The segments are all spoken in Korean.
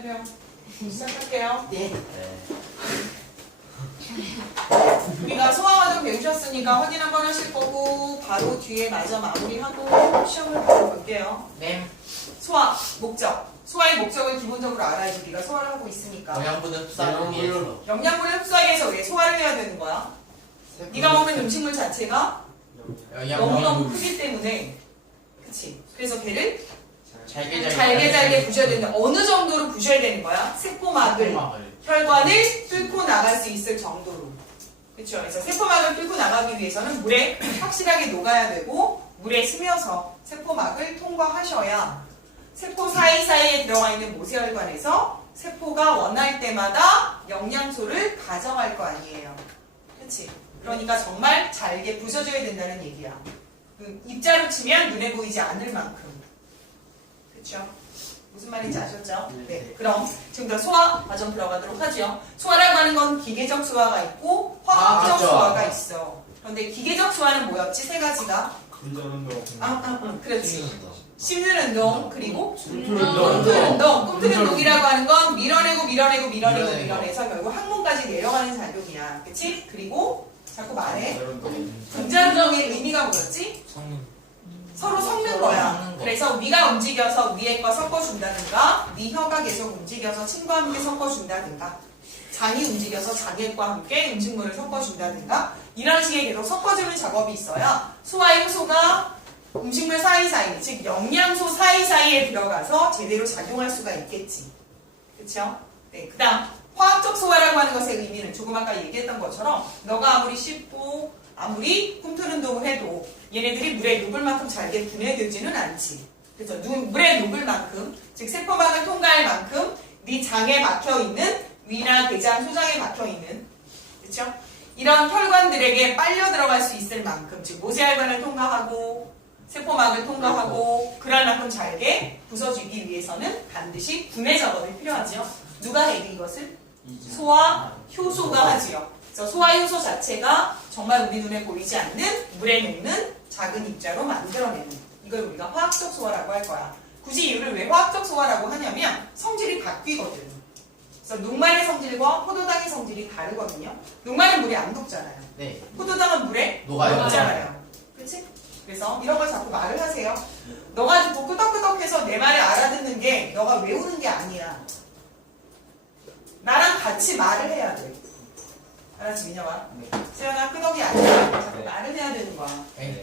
촬영 시작할게요. 네. 우리가 소화 과정 배우셨으니까 확인 한번 하실 거고 바로 뒤에 마저 마무리하고 시험을 바로 볼게요. 네. 소화 목적. 소화의 목적을 기본적으로 알아야지 우리가 소화를 하고 있으니까. 영양분은 흡수하기 위해서. 영양분을 흡수하기 위해서 왜 소화를 해야 되는 거야? 네가 먹는 음식물 자체가 너무너무 크기 때문에, 그치? 그래서 걔를 잘게 부셔야 되는데 어느 정도로 부셔야 되는 거야? 세포막을, 혈관을 뚫고 나갈 수 있을 정도로. 그렇죠? 그래서 세포막을 뚫고 나가기 위해서는 물에 확실하게 녹아야 되고 물에 스며서 세포막을 통과하셔야 세포 사이사이에 들어가 있는 모세혈관에서 세포가 원할 때마다 영양소를 가져갈 거 아니에요. 그렇지? 그러니까 정말 잘게 부셔줘야 된다는 얘기야. 입자로 치면 눈에 보이지 않을 만큼. 그렇죠? 무슨 말인지 아셨죠? 네. 그럼 지금부터 소화 과정 들어가도록 하죠. 소화라고 하는 건 기계적 소화가 있고 화학적 소화가 있어. 그런데 기계적 소화는 뭐였지? 세 가지가? 운동. 그렇지. 씹는 운동, 그리고 꿈틀 운동. 꿈틀 운동이라고 하는 건 밀어내서 결국 항문까지 내려가는 작용이야. 그치? 그리고 자꾸 말해. 분자운동의 의미가 뭐였지? 서로 섞는 거야. 그래서 위가 움직여서 위에 거 섞어준다든가, 위 혀가 계속 움직여서 침과 함께 섞어준다든가, 장이 움직여서 장액과 함께 음식물을 섞어준다든가, 이런 식의 계속 섞어주는 작업이 있어야 소화의 효소가 음식물 사이사이, 즉 영양소 사이사이에 들어가서 제대로 작용할 수가 있겠지. 그쵸? 네, 그 다음 화학적 소화라고 하는 것의 의미는 조금 아까 얘기했던 것처럼 너가 아무리 씹고 아무리 꿈틀 운동을 해도 얘네들이 물에 녹을 만큼 잘게 분해되지는 않지. 그래서 물에 녹을 만큼, 즉 세포막을 통과할 만큼 네 장에 박혀있는 위나 대장, 소장에 박혀있는, 그쵸? 이런 혈관들에게 빨려 들어갈 수 있을 만큼, 즉 모세혈관을 통과하고 세포막을 통과하고 그럴 만큼 잘게 부서지기 위해서는 반드시 분해 작업이 필요하죠. 누가 해 이것을? 소화 효소가 하지요. 그래서 소화 효소 자체가 정말 우리 눈에 보이지 않는 물에 녹는 작은 입자로 만들어내는, 이걸 우리가 화학적 소화라고 할 거야. 굳이 이유를 왜 화학적 소화라고 하냐면 성질이 바뀌거든. 그래서 녹말의 성질과 포도당의 성질이 다르거든요. 녹말은 물에 안 녹잖아요. 네. 포도당은 물에 녹아요. 녹잖아요. 그치? 그래서 이런 걸 자꾸 말을 하세요. 너가 듣고 끄덕끄덕해서 내 말을 알아듣는 게 너가 외우는 게 아니야. 나랑 같이 말을 해야 돼. 알았지, 민혁아? 세연아, 끄덕이 아니야. 자꾸 말을 해야 되는 거야.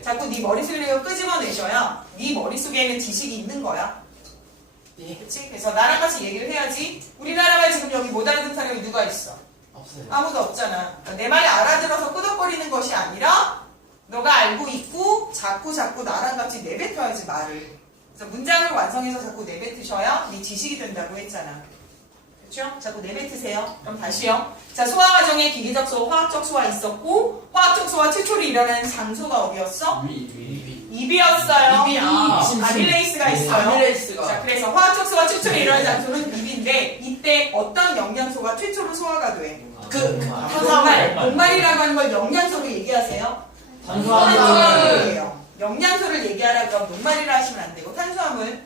자꾸 네 머릿속을 끄집어내셔야 네 머릿속에는 지식이 있는 거야. 그치? 그래서 나랑 같이 얘기를 해야지. 우리나라 말 지금 여기 못 알아듣는 사람이 누가 있어? 없어요. 아무도 없잖아. 그러니까 내 말을 알아들어서 끄덕거리는 것이 아니라 너가 알고 있고 자꾸 나랑 같이 내뱉어야지 말을. 그래서 문장을 완성해서 자꾸 내뱉으셔야 네 지식이 된다고 했잖아. 그렇죠? 자꾸 내뱉으세요. 그럼 다시요. 자, 소화 과정에 기계적 소화, 화학적 소화 있었고 화학적 소화 최초로 일어나는 장소가 어디였어? 입이었어요. 아밀레이스가 있어요. 자, 그래서 화학적 소화 최초로 일어나는 장소는 입인데 이때 어떤 영양소가 최초로 소화가 돼? 녹말이라고 하는 걸 영양소로 얘기하세요. 탄수화물이에요. 영양소를 얘기하라 그럼 녹말이라 하시면 안 되고 탄수화물.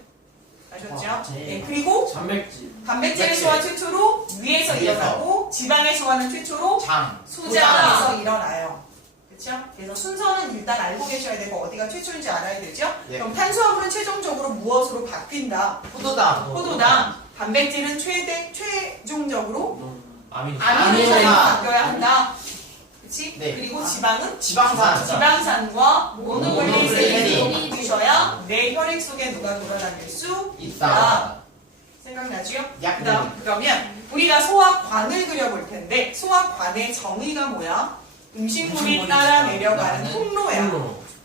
아셨죠? 네. 그리고 단백질의 소화 최초로 위에서 일어나고 지방의 소화는 최초로 소장에서 일어나요. 그렇죠? 그래서 순서는 일단 알고 계셔야 되고 어디가 최초인지 알아야 되죠? 네. 그럼 탄수화물은 최종적으로 무엇으로 바뀐다? 포도당. 단백질은 최종적으로 아미노산으로 바뀌어야 한다. 그치? 네. 그리고 지방은? 지방산과 모노글리세린이 드셔야 내 혈액 속에 누가 돌아다닐 수 있다. 생각나지요? 그러면 우리가 소화관을 그려볼 텐데 소화관의 정의가 뭐야? 음식물이 따라 내려가는 통로야.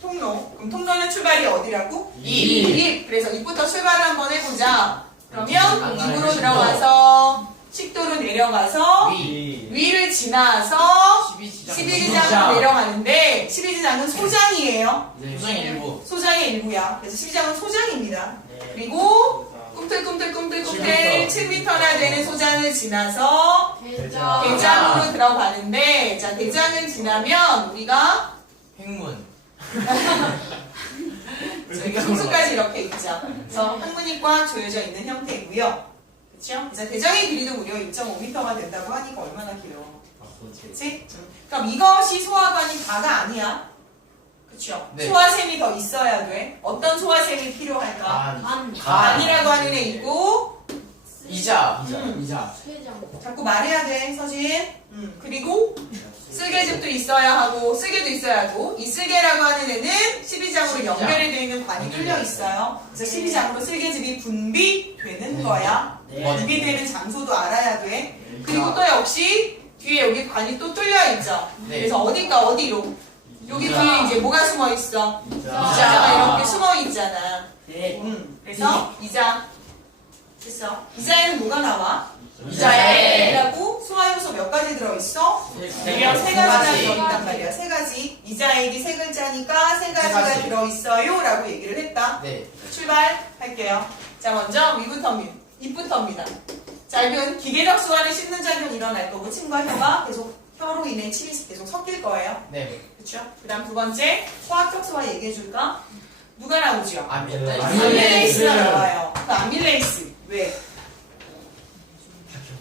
통로. 그럼 통로는 출발이 어디라고? 입. 그래서 입부터 출발을 한번 해보자. 그러면 입으로 들어가서 식도로 내려가서 위를 지나서 12지장으로 내려가는데 12지장은 소장이에요. 소장의 일부야. 그래서 12지장은 소장입니다. 그리고 꿈틀꿈틀 7m나 되는 소장을 지나서 대장으로 들어가는데 자, 대장을 지나면 우리가 횡문. 순수까지 이렇게 있죠. 그래서 항문이 꽉 조여져 있는 형태이고요. 그쵸? 그래서 대장의 길이도 무려 1.5m가 된다고 하니까 얼마나 길어. 그치? 그럼 이것이 소화관이 다가 아니야. 그쵸? 네. 소화샘이 더 있어야 돼. 어떤 소화샘이 필요할까? 간이라고 하는 애 있고, 이자. 이자. 자꾸 말해야 돼, 서진. 그리고 쓸개즙도 있어야 하고, 쓸개도 있어야 하고, 이 쓸개라고 하는 애는 12장으로 연결이 되어 있는 관이 뚫려 있어요. 그래서 12장으로 쓸개즙이 분비되는 거야. 분비되는 장소도 알아야 돼. 그리고 또 역시 뒤에 여기 관이 또 뚫려 있죠. 네. 그래서 어디가 어디로? 여기 이자. 뒤에 이제 뭐가 숨어 있어? 이자. 이자가 이렇게 숨어 있잖아. 네. 그래서 이자. 됐어. 이자에는 뭐가 나와? 이자에. 이라고 소화효소 몇 가지 들어있어? 네 무려 세 가지가 가지. 들어있단 말이야. 세 가지. 이자액이 세 글자니까 세 가지가 가지. 들어있어요. 라고 얘기를 했다. 네. 출발할게요. 자, 먼저 위부터입니다. 입부터입니다. 자, 이건 기계적 수화는 씹는 작용이 일어날 거고, 침과 혀가 계속, 혀로 인해 침이 계속 섞일 거예요. 네. 그쵸? 그 다음 두 번째, 화학적 수화 얘기해줄까? 누가 나오죠? 아밀레이스. 아밀레이스가 나와요. 그 아밀레이스. 왜?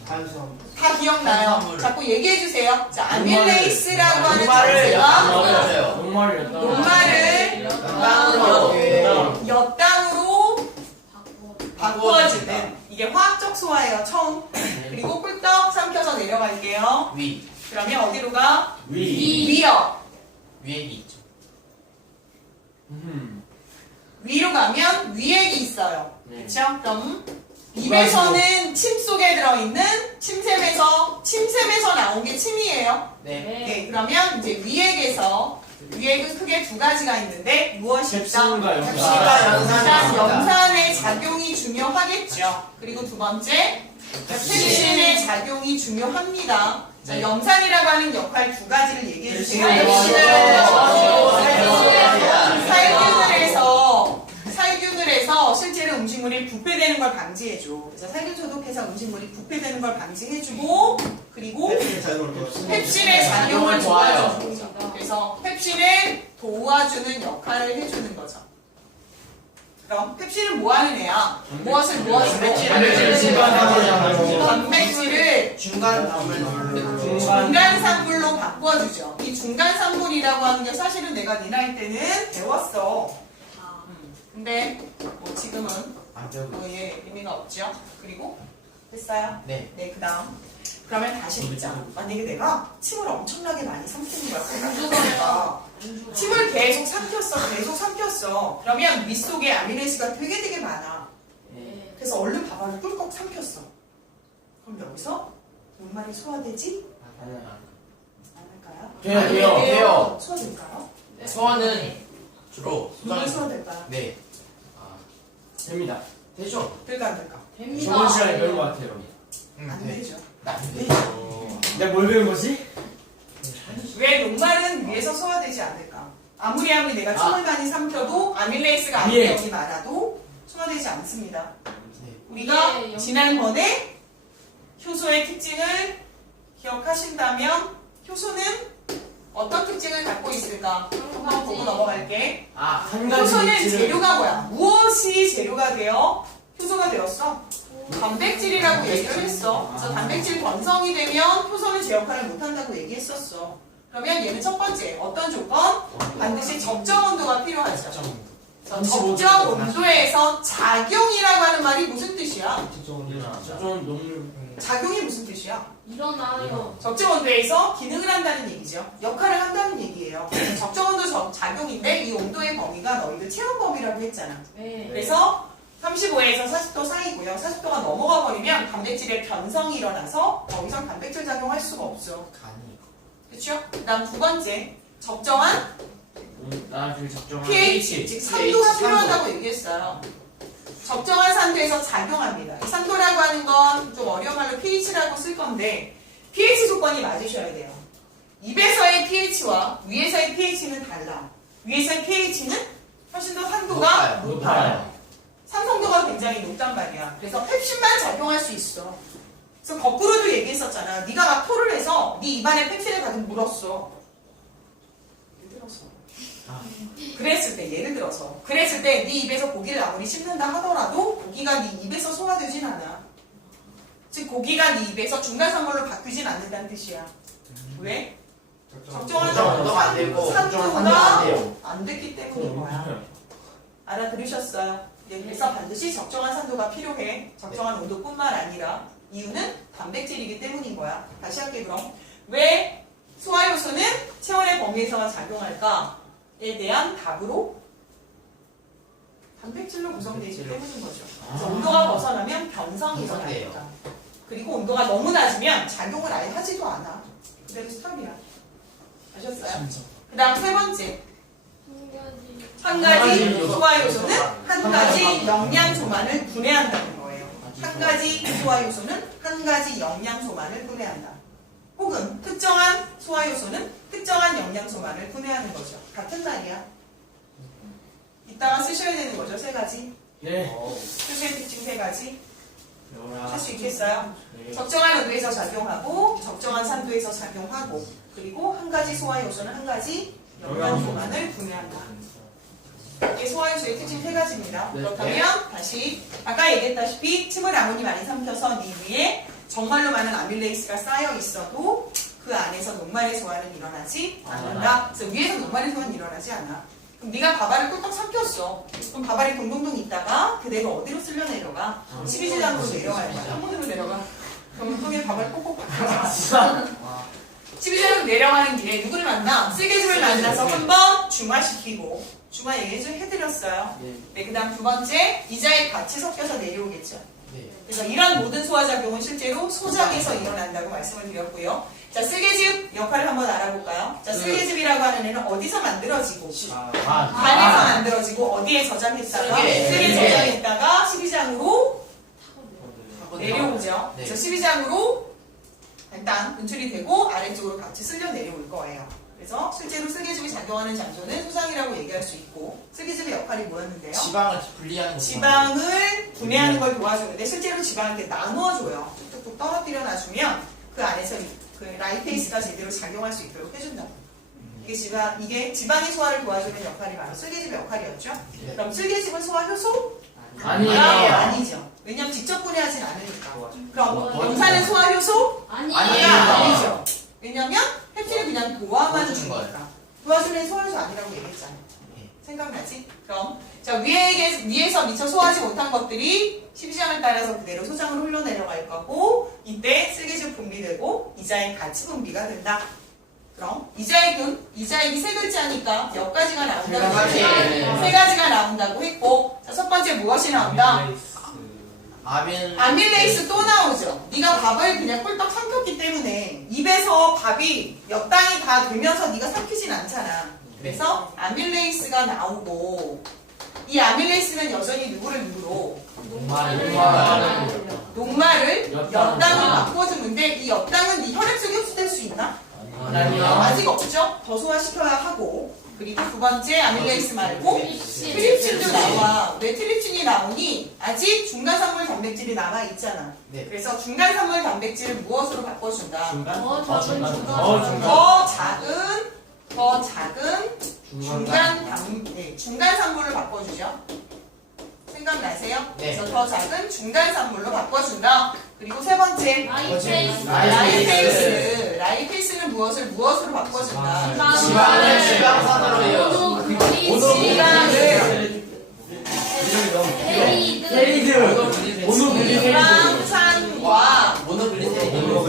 다 기억나요. 탄수화물. 자꾸 얘기해주세요. 자, 아밀레이스라고 하는 녹말을 자체가 녹말을 녹말을 엿당으로. 엿당으로 바꿔주는 이게 화학적 소화예요. 처음. 그리고 꿀떡 삼켜서 내려갈게요. 위. 그러면 어디로 가? 위. 위요. 위액이 있죠. 위로 가면 위액이 있어요. 네. 그렇죠? 그럼 입에서는 침 속에 들어있는 침샘에서 나온 게 침이에요. 네. 네, 그러면 이제 위액은 크게 두 가지가 있는데 무엇이 있다? 펩신과 염산. 펩신과 염산이 있습니다. 염산의 작용이 중요하겠죠. 그리고 두 번째, 펩신의 작용이 중요합니다. 자, 네. 염산이라고 하는 역할 두 가지를 얘기해 주세요. 살균을 해서 실제로 음식물이 부패되는 걸 방지해줘. 그래서 살균 소독해서 음식물이 부패되는 걸 방지해주고, 그리고 펩신의 작용을 도와주는 거죠. 그래서 펩신을 도와주는 역할을 해주는 거죠. 그럼 펩신은 뭐 하는 애야? 무엇을 단백질을 중간 산물로 바꿔주죠. 이 중간 산물이라고 하는 게 사실은 내가 네 나이 때는 배웠어. 근데 뭐 지금은 예, 의미가 없죠. 그리고 됐어요? 네. 네, 그 다음. 그러면 다시 묻자. 만약에 내가 침을 엄청나게 많이 삼키는 거야. 그러니까 침을 계속 삼켰어. 그러면 밑속에 아미노에시드가 되게 많아. 그래서 얼른 밥알을 꿀꺽 삼켰어. 그럼 여기서 녹말이 소화되지? 안 할까요? 돼요. 소화될까요? 소화는 주로 녹말 소화될까요? 네. 됩니다. 되죠. 될까 안 될까? 저번 시간에 배운 것 같아요. 안 네. 되죠. 안 돼. 내가 뭘 배운 거지? 왜 녹말은 위에서 소화되지 않을까? 아무리 내가 침을 많이 삼켜도 아밀레이스가 위에. 압력이 많아도 소화되지 않습니다. 네. 우리가 지난번에 효소의 특징을 기억하신다면 효소는 어떤 특징을 갖고 있을까? 한번 보고 넘어갈게. 한 가지 효소는 물질을- 재료가 뭐야? 무엇이 재료가 되어 효소가 되었어? 단백질이라고 얘기를 했어. 그래서 단백질 변성이 되면 효소는 제 역할을 못한다고 얘기했었어. 그러면 얘는 첫 번째 어떤 조건? 반드시 적정 온도가 필요하죠. 그래서 적정 온도에서 작용이라고 하는 말이 무슨 뜻이야? 좀 녹물. 작용이 무슨 뜻이야? 일어나요. 적정 온도에서 기능을 한다는 얘기죠. 역할을 한다는 얘기예요. 적정 온도 작용인데 이 온도의 범위가 너희들 체험 범위라고 했잖아. 네. 그래서 35에서 40도 사이고요. 40도가 넘어가 버리면 단백질의 변성이 일어나서 더 이상 단백질 작용할 수가 없어. 간이. 그렇죠? 그다음 두 번째 적정한 그 적정한 pH, 즉 산도가 필요하다고 얘기했어요. 적정한 산도에서 작용합니다. 이 산도라고 하는 건 좀 어려운 말로 pH라고 쓸 건데 pH 조건이 맞으셔야 돼요. 입에서의 pH와 위에서의 pH는 달라. 위에서의 pH는 훨씬 더 산도가 높아요. 산성도가 굉장히 높단 말이야. 그래서 펩신만 작용할 수 있어. 그래서 거꾸로도 얘기했었잖아. 네가 막 토를 해서 네 입안에 펩신을 가득 물었어. 예를 들어서. 그랬을 때 그랬을 때 네 입에서 고기를 아무리 씹는다 하더라도 고기가 네 입에서 소화되진 않아. 즉 고기가 네 입에서 중간 산물로 바뀌진 않는다는 뜻이야. 왜? 적정한 온도가 안 되고 산도가 안 돼요. 안 됐기 때문인 거야. 알아들으셨어요? 그래서 반드시 적정한 산도가 필요해. 적정한 온도뿐만 아니라 이유는 단백질이기 때문인 거야. 다시 할게 그럼. 왜 소화 요소는 체온의 범위에서만 작용할까에 대한 답으로 단백질로 구성되어 있기 때문인 거죠. 그래서 온도가 벗어나면 변성이 일어나니까. 그리고 온도가 너무 낮으면 작용을 아예 하지도 않아. 그대로 스탑이야. 아셨어요? 그 다음 세 번째. 한 가지 소화 요소는 한 가지 영양소만을 분해한다는 거예요. 한 가지 소화 요소는 한 가지 영양소만을 분해한다. 혹은 특정한 소화 요소는 특정한 영양소만을 분해하는 거죠. 같은 말이야. 이따가 쓰셔야 되는 거죠. 세 가지. 네. 수시의 특징 세 가지. 배워라. 할 수 있겠어요? 네. 적정한 온도에서 작용하고 적정한 산도에서 작용하고 그리고 한 가지 소화 요소는 한 가지 영양소만을 분해한다. 이게 소화요소의 특징 세 가지입니다. 네. 그렇다면 다시 아까 얘기했다시피 침을 아무리 많이 삼켜서 네 위에 정말로 많은 아밀레이스가 쌓여 있어도 그 안에서 녹말의 소화는 일어나지 않는다. 그래서 위에서 녹말의 소화는 일어나지 않아. 그럼 네가 밥알을 꿀떡 삼켰어. 그럼 밥알이 동동동 있다가 그대로 어디로 쓸려 내려가? 12지장으로 내려가야 돼. 항문으로 내려가. 그러면 똥에 밥알 꼭꼭 박혀서 12지장으로 내려가는 길에 누구를 만나? 쓸개즙을 만나서 한번 중화시키고 중화 얘기 좀 해드렸어요. 네, 그 다음 두 번째, 이자에 같이 섞여서 내려오겠죠. 네. 그래서 이런 모든 소화작용은 실제로 소장에서 일어난다고 말씀을 드렸고요. 자, 쓸개즙 역할을 한번 알아볼까요? 자, 쓸개즙이라고 하는 애는 어디서 만들어지고 간에서 만들어지고 어디에 저장했다가 쓸개. 쓸개 저장했다가 12장으로 내려오죠. 네. 그래서 12장으로 일단 분출이 되고 아래쪽으로 같이 쓸려 내려올 거예요. 그래서 실제로 쓸개즙이 작용하는 장소는 소장이라고 얘기할 수 있고 쓸개즙의 역할이 뭐였는데요? 지방을 분리하는 거. 지방을 분해하는 걸 도와주는데 실제로 지방을 이렇게 나누어줘요. 뚝뚝뚝 떨어뜨려 놔주면 그 안에서 그 라이페이스가 제대로 작용할 수 있도록 해준다. 이게 지방의 소화를 도와주는 역할이 바로 쓸개즙의 역할이었죠. 네. 그럼 쓸개즙은 소화 효소? 아니에요. 아니죠. 왜냐면 직접 분해하진 않으니까. 그럼 염산은 소화 효소? 아니에요. 아니죠. 왜냐면 펩틴을 그냥 도와만 도와주는 주니까. 도와주는 소화 효소 아니라고 얘기했잖아. 네. 생각나지? 그럼 자 위에서 미처 소화하지 못한 것들이 12장을 따라서 그대로 소장으로 흘러내려갈 거고 이때 쓸개즙 분비되고 이자액 같이 분비가 된다. 그럼 이자액이 세 글자니까 몇 가지가 나온다고 가지. 했죠? 세 가지가 나온다고 했고 자, 첫 번째 무엇이 나온다? 아밀레이스 또 나오죠. 네가 밥을 그냥 꿀떡 삼켰기 때문에 입에서 밥이 몇 당이 다 되면서 네가 삼키진 않잖아. 그래서 아밀레이스가 나오고 이 아밀레이스는 여전히 누구를 누구로? 녹말을 몇 당으로 바꿔주는데 이 몇 당은 네 혈액 속에 흡수될 수 있나? 아니요. 아직 없죠? 더 소화시켜야 하고 그리고 두 번째 아밀레이스 말고 트립신도 나와. 왜 트립신이 나오니? 아직 중간산물 단백질이 남아있잖아. 네. 그래서 중간산물 단백질을 무엇으로 바꿔준다? 더 작은 중간산물로 바꿔주죠. 생각나세요? 네. 그래서 더 작은 중간산물로 바꿔준다. 그리고 세 번째 라이페이스는 무엇으로 바꿔준다? 지방산으로 해요. 지방산과 모노글리세리드로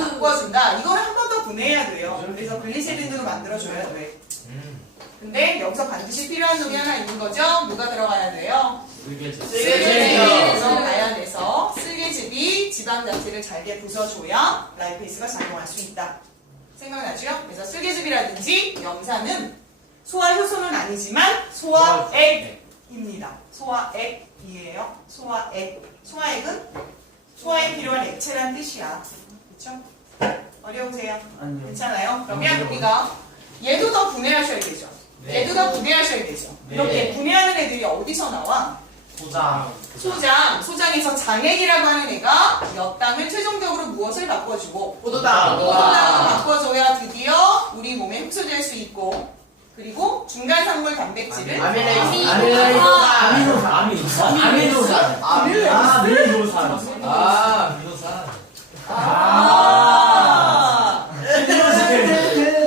바꿔준다. 이거를 한 번 더 분해해야 돼요. 그래서 글리세린으로 만들어줘야 돼. 근데 여기서 반드시 필요한 놈이 하나 있는 거죠? 누가 들어가야 돼요? 쓸개즙이 들어가야 돼서 쓸개즙이 지방 자체를 잘게 부숴줘야 라이페이스가 작용할 수 있다. 생각나죠? 그래서 쓸개즙이라든지 염산은 소화 효소는 아니지만 소화액입니다. 소화액이에요. 소화액. 소화액은 소화에 필요한 액체란 뜻이야. 그렇죠? 어려우세요? 아니요. 괜찮아요? 그러면 우리가 얘도 더 분해하셔야 되죠. 네. 얘도 더 분해하셔야 되죠. 네. 이렇게 분해하는 애들이 어디서 나와? 소장에서 장액이라고 하는 애가 몇 당을 최종적으로 무엇을 바꿔주고 포도당으로 바꿔줘야 드디어 우리 몸에 흡수될 수 있고 그리고 중간산물 단백질을 아밀레이스. 아미노산. 아미노산. 아미노산. 아, 미노산.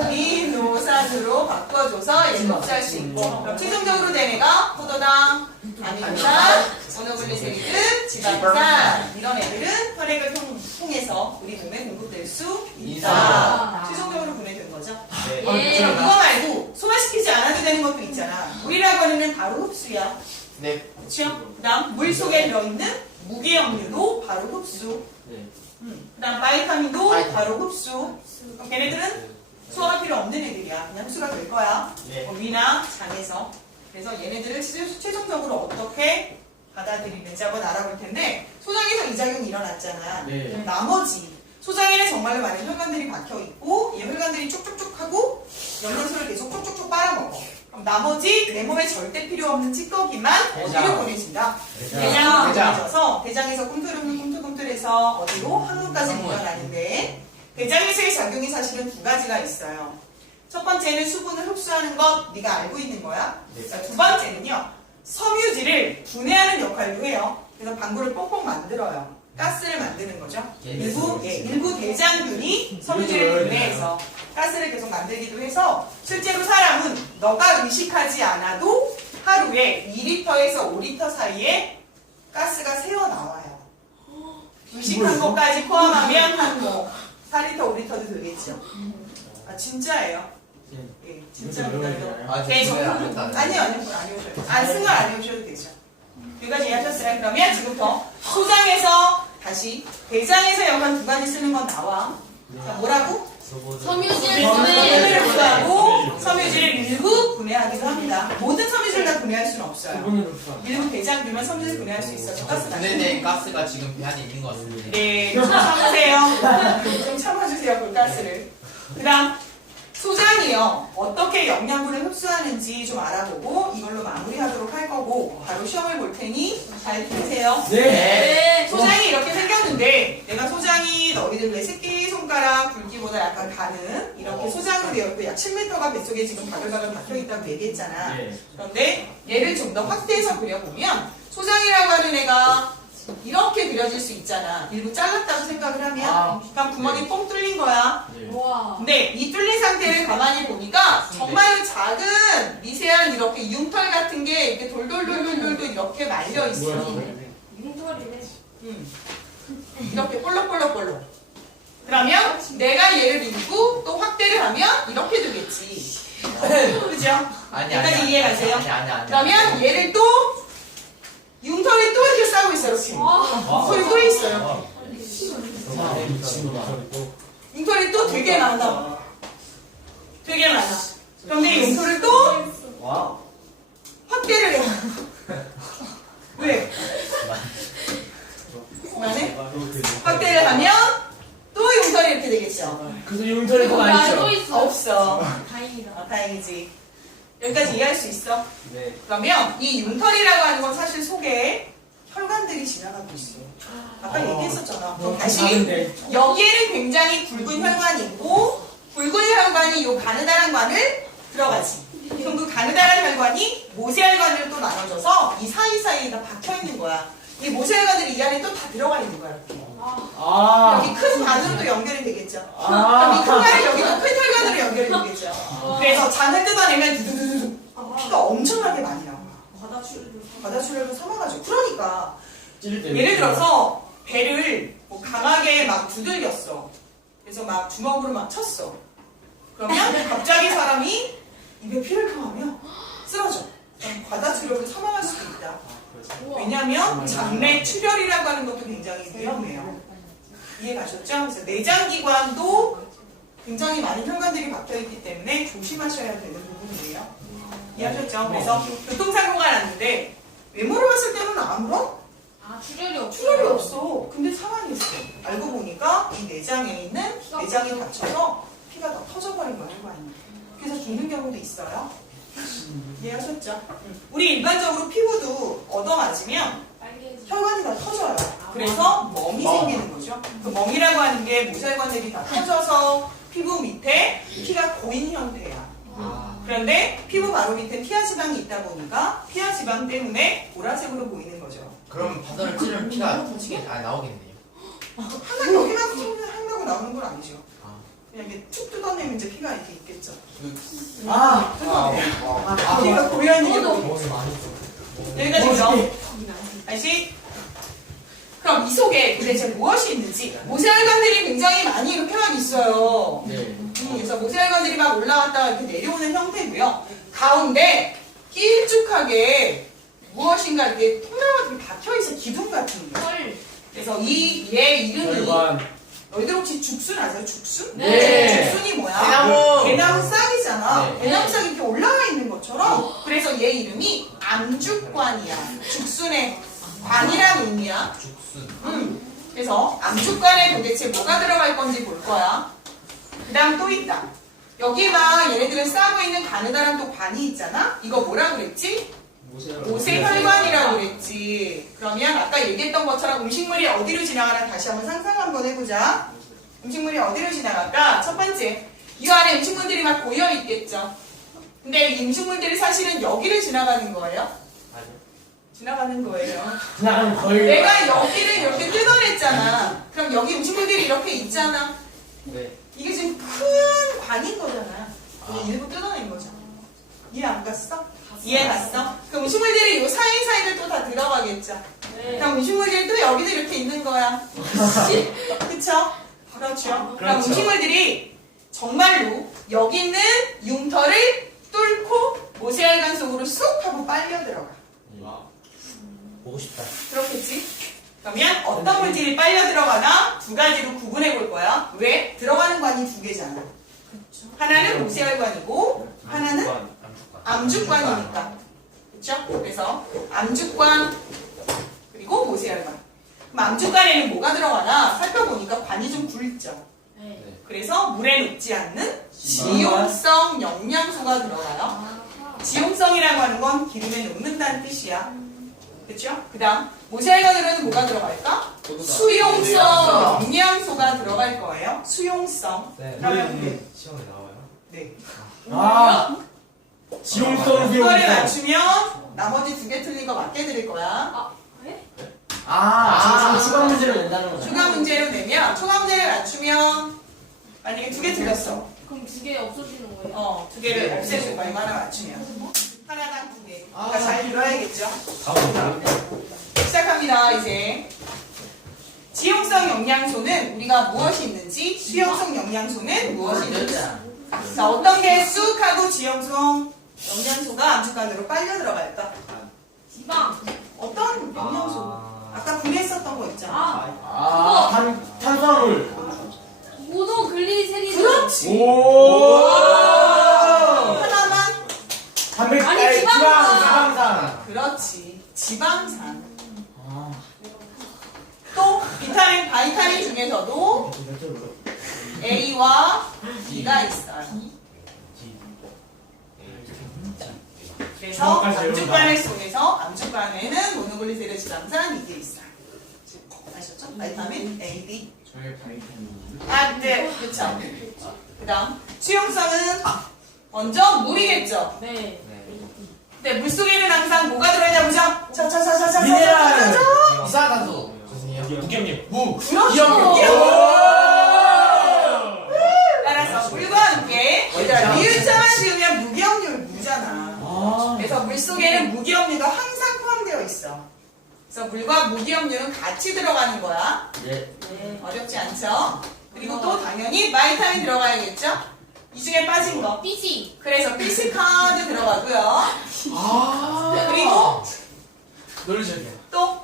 미노산으로 바꿔줘서 얘도 할수 있고 그럼 최종적으로 된 애가 포도당, 아미노산, 모노글리세리드, 지방산 이런 애들은 혈액을 통해서 우리 몸에 공급될 수 있다. 최종적으로 분해된 거죠. 네. 이거 말고 소화시키지 않아도 되는 것도 있잖아. 물이라고 하는 애는 바로 흡수야. 네. 그렇죠? 그다음 물 속에 들어있는 무기염류도 바로 흡수. 그다음 바이타민도 바로 흡수. 그럼 걔네들은 소화가 필요 없는 애들이야. 그냥 흡수가 될 거야. 네. 위나 장에서. 그래서 얘네들을 최종적으로 어떻게 받아들이는지 한번 알아볼 텐데 소장에서 이 작용이 일어났잖아. 그럼 나머지 소장에는 정말로 많은 혈관들이 박혀 있고 이 혈관들이 쭉쭉쭉 하고 영양소를 계속 쭉쭉쭉 빨아먹어. 그럼 나머지 내 몸에 절대 필요 없는 찌꺼기만 어디로 보내진다? 대장으로 보내져서 대장에서 꿈틀꿈틀해서 어디로? 항문까지 밀려나는데 대장에서의 작용이 사실은 두 가지가 있어요. 첫 번째는 수분을 흡수하는 것 네가 알고 있는 거야. 자, 두 번째는요. 섬유질을 분해하는 역할도 해요. 그래서 방구를 뽕뽕 만들어요. 가스를 만드는 거죠. 일부 대장균이 섬유질을 분해해서 가스를 계속 만들기도 해서 실제로 사람은 너가 의식하지 않아도 하루에 2리터에서 5리터 사이에 가스가 새어나와요. 의식한 것까지 포함하면 한 뭐 4리터, 5리터도 되겠죠. 아 진짜예요. 예, 진짜입니다. 아니요. 안 쓴 걸 안 해오셔도 되죠. 여기까지 이해하셨어요? 그러면 지금부터 소장에서 다시 대장에서 여간 두 가지 쓰는 건 나와. 자, 뭐라고? 섬유질 섬유질을 분해. 분해하고 섬유질을 일부 분해하기도 합니다. 모든 섬유질을 다 분해할 수는 없어요. 일부 대장균만 섬유질 분해할 수 있어서 가스 분해된 가스가 지금 배 안에 있는 것 같은데. 네, 좀 참으세요. 좀 참아주세요, 그 가스를. 그 다음, 소장이요. 어떻게 영양분을 흡수하는지 좀 알아보고 이걸로 마무리하도록 할 거고 바로 시험을 볼 테니 잘 들으세요. 네. 소장이 이렇게 생겼는데 내가 소장이 너희들 왜 새끼손가락 굵기보다 약간 가는 이렇게 소장으로 되어 있고 약 7m가 뱃속에 지금 바글바글 박혀있다고 얘기했잖아. 그런데 얘를 좀 더 확대해서 그려보면 소장이라고 하는 애가 이렇게 그려질 수 있잖아. 일부 잘랐다고 생각을 하면 그냥 구멍이 뽕 뚫린 거야. 와. 근데 이 뚫린 상태를 가만히 보니까 정말 작은 미세한 이렇게 융털 같은 게 이렇게 돌돌돌돌돌 이렇게 말려 있어. 융털이네. 이렇게 볼록볼록볼록. 그러면 내가 얘를 밀고 또 확대를 하면 이렇게 되겠지. 그죠? 여기까지 이해가세요? 아니. 그러면 얘를 또 융털이 또 이렇게 싸고 있어요. 이렇게. 융털이 또 있어요. 융털이 또 되게 많아. 되게 많아. 그런데 융털을 또 확대를 해요. 왜? 그만해? 확대를 하면 또 융털이 이렇게 되겠죠. 그래서 융털이 더 많이 있죠. 없어. 다행이다. 다행이지. 여기까지 이해할 수 있어? 네. 그러면 이 융털이라고 하는 건 사실 속에 혈관들이 지나가고 있어. 아까 얘기했었잖아. 그럼 다시 여기에는 굉장히 굵은 혈관이 있고 굵은 혈관이 요 가느다란 관을 들어가지. 그럼 그 가느다란 혈관이 모세혈관으로 또 나눠져서 이 사이사이가 박혀있는 거야. 이 모세혈관들이 이 안에 또 다 들어가 있는 거야. 이렇게. 여기 큰 관으로 또 연결이 되겠죠. 그럼 이 큰 관이 여기 또 큰 혈관으로 연결이 되겠죠. 그래서 잔을 뜯어내면 두두두두 피가 엄청나게 많이 나와. 과다출혈도 삼아가지고. 그러니까 예를 들어서 배를 뭐 강하게 막 두들겼어. 그래서 막 주먹으로 막 쳤어. 그러면 갑자기 사람이 입에 피를 토하며 쓰러져. 그럼 과다출혈을 사망할 수도 있다. 왜냐하면 장내 출혈이라고 하는 것도 굉장히 위험해요. 이해 가셨죠? 그래서 내장기관도 굉장히 많은 혈관들이 박혀있기 때문에 조심하셔야 되는 부분이에요. 이해하셨죠? 그래서 교통사고가 났는데 외모로 봤을 때는 아무런 출혈이 없어. 근데 상황이 있어. 알고 보니까 이 내장에 있는 내장이 다쳐서 피가 다 터져버린 거야, 혈관이. 그래서 죽는 경우도 있어요. 이해하셨죠? 우리 일반적으로 피부도 얻어맞으면 혈관이 다 터져요. 그래서 멍이 생기는 거죠. 그 멍이라고 하는 게 모세혈관들이 다 터져서 피부 밑에 피가 고인 형태야. 그런데 피부 바로 밑에 피하 지방이 있다 보니까 피하 지방 때문에 보라색으로 보이는 거죠. 그럼 바다를 찌르면 피가 터지게 나오겠네요. 하나 여기만 한다고 나오는 건 아니죠. 아. 그냥 이렇게 툭 뜯어내면 이제 피가 이렇게 있겠죠. 아, 피가 고여있는 게 저도. 보이죠. 여기까지죠. 다시. 그럼 이 속에 도대체 무엇이 있는지 모세혈관들이 굉장히 많이 이렇게 막 있어요. 네. 그래서 모세혈관들이 막 올라갔다가 이렇게 내려오는 형태고요. 가운데 길쭉하게 무엇인가 이렇게 통나무 같은 박혀있어 기둥 같은 게. 헐. 그래서 얘 이름이 절반. 너희들 혹시 죽순 아세요? 죽순? 네. 죽순이 뭐야? 대나무. 대나무 싹이잖아. 네. 대나무 싹이 이렇게 올라가 있는 것처럼. 그래서 얘 이름이 암죽관이야. 죽순의 관이라는 의미야. 죽순. 그래서 암죽관에 도대체 뭐가 들어갈 건지 볼 거야. 그 다음 또 있다. 여기 막 얘네들은 싸고 있는 가느다란 또 관이 있잖아. 이거 뭐라 그랬지? 모세혈관이라고 그랬지. 그러면 아까 얘기했던 것처럼 음식물이 어디로 지나가나 다시 한번 상상 한번 해보자. 음식물이 어디로 지나갈까? 첫 번째, 이 안에 음식물들이 막 고여 있겠죠. 근데 이 음식물들이 사실은 여기를 지나가는 거예요. 지나가는 거예요. 지나가는 거의. 내가 여기를 이렇게 뜯어냈잖아. 그럼 여기 음식물들이 이렇게 있잖아. 네. 이게 지금 큰 관인 거잖아. 이게 일부 뜯어낸 거잖아. 이해 안 갔어? 이해 갔어? 그럼 음식물들이 이 사이사이를 또 다 들어가겠죠. 네. 그럼 음식물들이 또 여기도 이렇게 있는 거야. 그쵸? 그렇죠. 그럼 그렇죠. 음식물들이 정말로 여기 있는 융터를 뚫고 모세혈관 속으로 쑥 하고 빨려 들어가. 보고 싶다. 그렇겠지? 그러면 어떤 물질이 빨려 들어가나 두 가지로 구분해 볼 거야. 왜? 들어가는 관이 두 개잖아. 하나는 모세혈관이고 하나는 암죽관이니까. 그렇죠? 그래서 암죽관 그리고 모세혈관. 그럼 암죽관에는 뭐가 들어가나 살펴보니까 관이 좀 굵죠. 네. 그래서 물에 녹지 않는 지용성 영양소가 들어가요. 아. 지용성이라고 하는 건 기름에 녹는다는 뜻이야. 그렇죠? 그 다음 모세혈관으로는 뭐가 들어갈까? 수용성 영양소가 들어갈 거예요. 수용성. 네. 그러면 시험에 나와요. 네. 아. 지용성 이거를 수용성. 맞추면 나머지 두 개 틀린 거 맞게 드릴 거야. 아, 네? 아, 추가 문제를 낸다는 거죠. 추가 문제로 내면 추가 문제를 맞추면 만약에 두 개 틀렸어. 그럼 두 개 없어지는 거예요? 두 개를 없애줄 거야. 이거 하나 맞추면. 하나당 두 개. 그러니까 잘 들어야겠죠. 시작합니다. 이제 지용성 영양소는 우리가 무엇이 있는지, 수용성 영양소는 무엇이 있는지. 자, 어떤 게 쑥 하고 지용성 영양소가 암죽관으로 빨려 들어갈까? 지방. 어떤 영양소? 아까 분해했었던 거 있잖아. 아, 탄수화물. 모노 글리세린. 그렇지. 오. 하나만. 단백. 아니, 지방산. 지방산. 그렇지. 지방산. 아. 또 비타민, 바이타민 중에서도 A와 B가 있어요. 그래서 암죽관을 속에서 암죽관에는 모노글리세르 지방산 이게 있어요. 아셨죠? 바이타민 A, B. 저의 바이타민. 아, 네, 그렇죠. 그다음 수용성은 먼저 물이겠죠. 네. 근데 물 속에는 항상 뭐가 들어있냐 보죠? 자자자자자자. 미네랄. 이산화탄소. 죄송해요. 무겸님. 무. 그렇죠. 따라서 물과 함께 얘들아 미음자만 지으면 무기압류 무잖아. 그래서 물 속에는 무기압류가 항상 포함되어 있어. 그래서 물과 무기압류는 같이 들어가는 거야. 예. 네. 어렵지 않죠? 그리고 또 당연히 바이타민 들어가야겠죠? 이 중에 빠진 거. PC. 그래서 필시카드 들어가고요. 아. 그리고 노르적이야. 또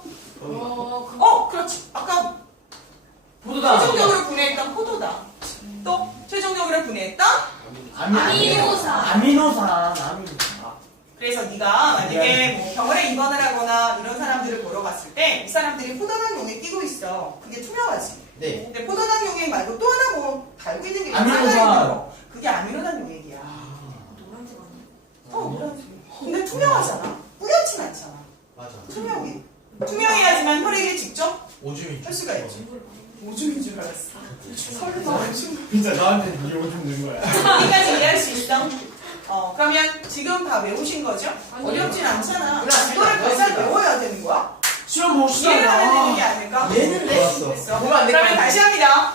그렇지. 아까 포도당. 최종적으로 분해했던 포도당. 또 최종적으로 분해했던 아미노산. 아미노산. 그래서 네가 만약에 뭐 병원에 입원을 하거나 이런 사람들을 보러 갔을 때 이 사람들이 포도당 용액 끼고 있어. 그게 투명하지. 네. 근데 포도당 용액 말고 또 하나 뭐 달고 있는 게 아미노산. 있는 거. 그게 아미노산 용액이야. 노란색 아니야? 노란색. 근데 투명하잖아. 뿌옇진 않잖아. 맞아. 투명해. 투명해야지만 혈액에 직접 오줌이. 할 수가 있지. 오줌인 줄 알았어. 설마 오줌. 진짜 나한테 이거 좀 넣은 거야. 여기까지 이해할 수 있어? 그러면 지금 다 외우신 거죠? 아니요. 어렵진 않잖아. 끝났습니다. 이거를 벌써 끝났습니다. 외워야 되는 거야? 시험 못 이해를 하면 되는 게 시잖아. 아닐까? 얘는 됐어. 보면 안 돼. 그러면 다시 합니다.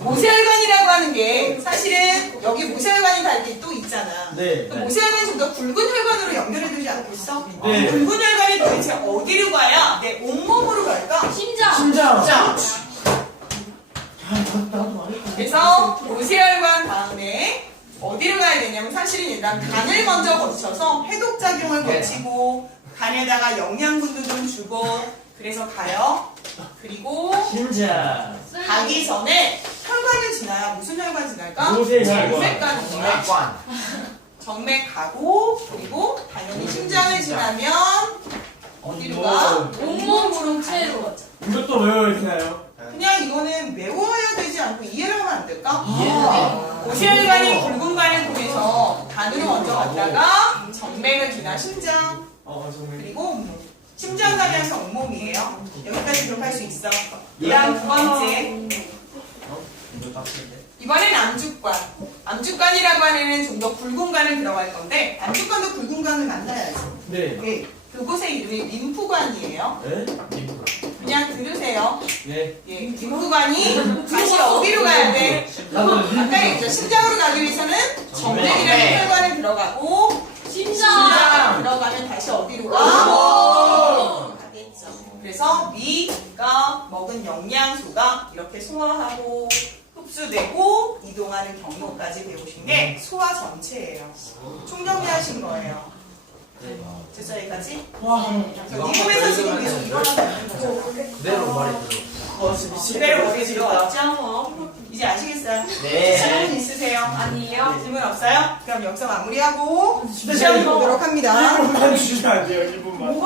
모세혈관이라고 하는 게 사실은 여기 모세혈관이 다 이렇게 또 있잖아. 네. 그 모세혈관이 좀 더 굵은 혈관으로 연결해두지 않겠어? 네. 굵은 혈관이 도대체 어디로 가야 내 온몸으로 갈까? 심장. 심장. 자, 나도 말했다. 그래서 모세혈관 다음에 어디로 가야 되냐면 사실은 일단 간을 먼저 거쳐서 해독작용을 네. 거치고 간에다가 영양분도 좀 주고 그래서 가요. 그리고 심장. 가기 전에 혈관을 지나야 무슨 혈관 지날까? 모세혈관. 정맥관 지나. 관. 정맥 가고 그리고 당연히 심장을 지나면 어디로 가? 온몸으로 가는 거죠. 이것도 외워야 되나요? 그냥 이거는 외워야 되지 않고 이해를 하면 안 될까? 이해는 모세혈관이 굵은 간을 통해서 간으로 먼저 갔다가 정맥을 지나 심장 정말. 그리고 온몸. 심장 가면서 온몸이에요. 여기까지 기록할 수 있어. 그다음 두 번째. 이거 빡센데. 이번엔 암주관. 암주관이라고 하는 애는 좀 더 굵은 간을 들어갈 건데 암주관도 굵은 간을 만나야지. 네. 네. 그곳의 이름이 림프관이에요. 네? 그냥 들으세요. 네. 예, 림프관이 다시 어디로 가야 돼? 아까 얘기했죠. 심장으로 가기 위해서는 정맥이라는 혈관을 들어가고 심장. 심장 들어가면 다시 어디로 가? 가겠죠. 그래서 위가 먹은 영양소가 이렇게 소화하고 흡수되고 이동하는 경로까지 배우신 게 소화 전체예요. 총정리하신 거예요. 됐어 여기까지? 와. 미국에서 지금 계속 일어나고 있는 거잖아. 그대로 말해. 진짜 미치겠다. 그대로 머리에 들어왔죠? 이제 아시겠어요? 네. 질문 있으세요? 아니에요. 질문 없어요? 그럼 여기서 마무리하고 진짜 시험 이거- 보도록 합니다. 1분만 주시면 안 돼요, 1분만.